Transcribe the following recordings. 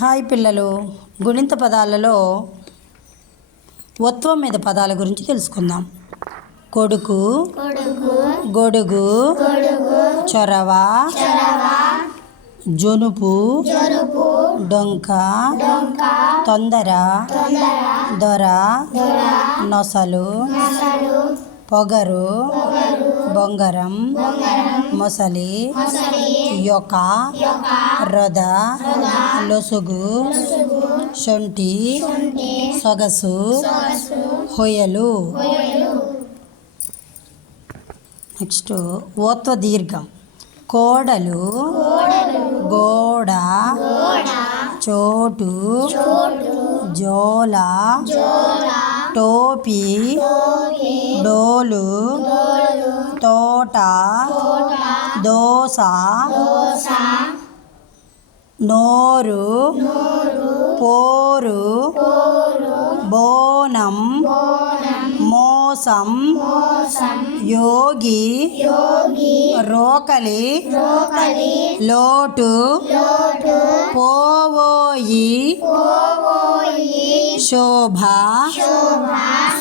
Hi పిల్లలు, గుణింత పదాలలో ఒత్వం మీద పదాల గురించి తెలుసుకుందాం. కొడుకు, గొడుగు, చొరవ, జొనుపు, డొంక, తొందర, దొర, నొసలు, పొగరు, బొంగరం, మొసలి, యొక, రొద, లొసుగు, శొంఠి, సొగసు, హొయలు. నెక్స్ట్ ఓత్వ దీర్ఘం. కోడలు, గోడ, చోటు, జోల, టోపీ, డోలు, తోట, దోస, నోరు, పోరు, బోనం, మోసం, యోగి, రోకలి, లోటు, పోవోయి, శోభ,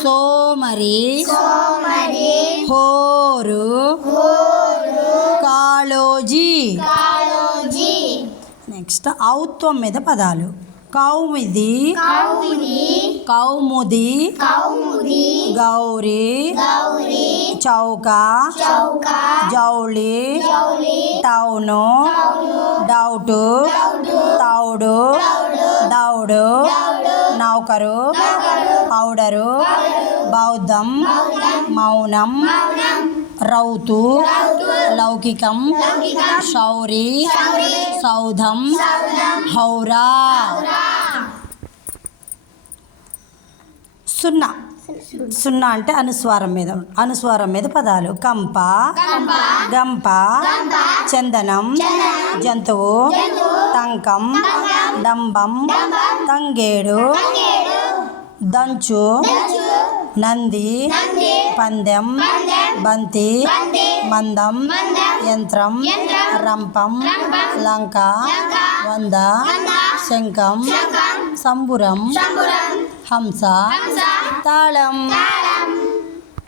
సోమరి, హోరు, కాళోజీ. నెక్స్ట్ ఔత్వం మీద పదాలు. కౌముది, కౌముది, గౌరీ, చౌక, జౌళి, టౌను, డౌటు, తౌడు, దౌడు, నౌకరు, పౌడరు, బౌద్ధం, మౌనం, రౌతు, లౌకికం, శౌరి, సౌధం, హౌరా. సున్నా. సున్నా అంటే అనుస్వారం మీద పదాలు. కంప, గంప, చందనం, జంతువు, టంకం, డంబం, తంగేడు, దంచు, నంది, పందెం, బంతి, మందం, యంత్రం, రంపం, లంక, వంద, శంఖం, సంబురం, హంస, తాళం.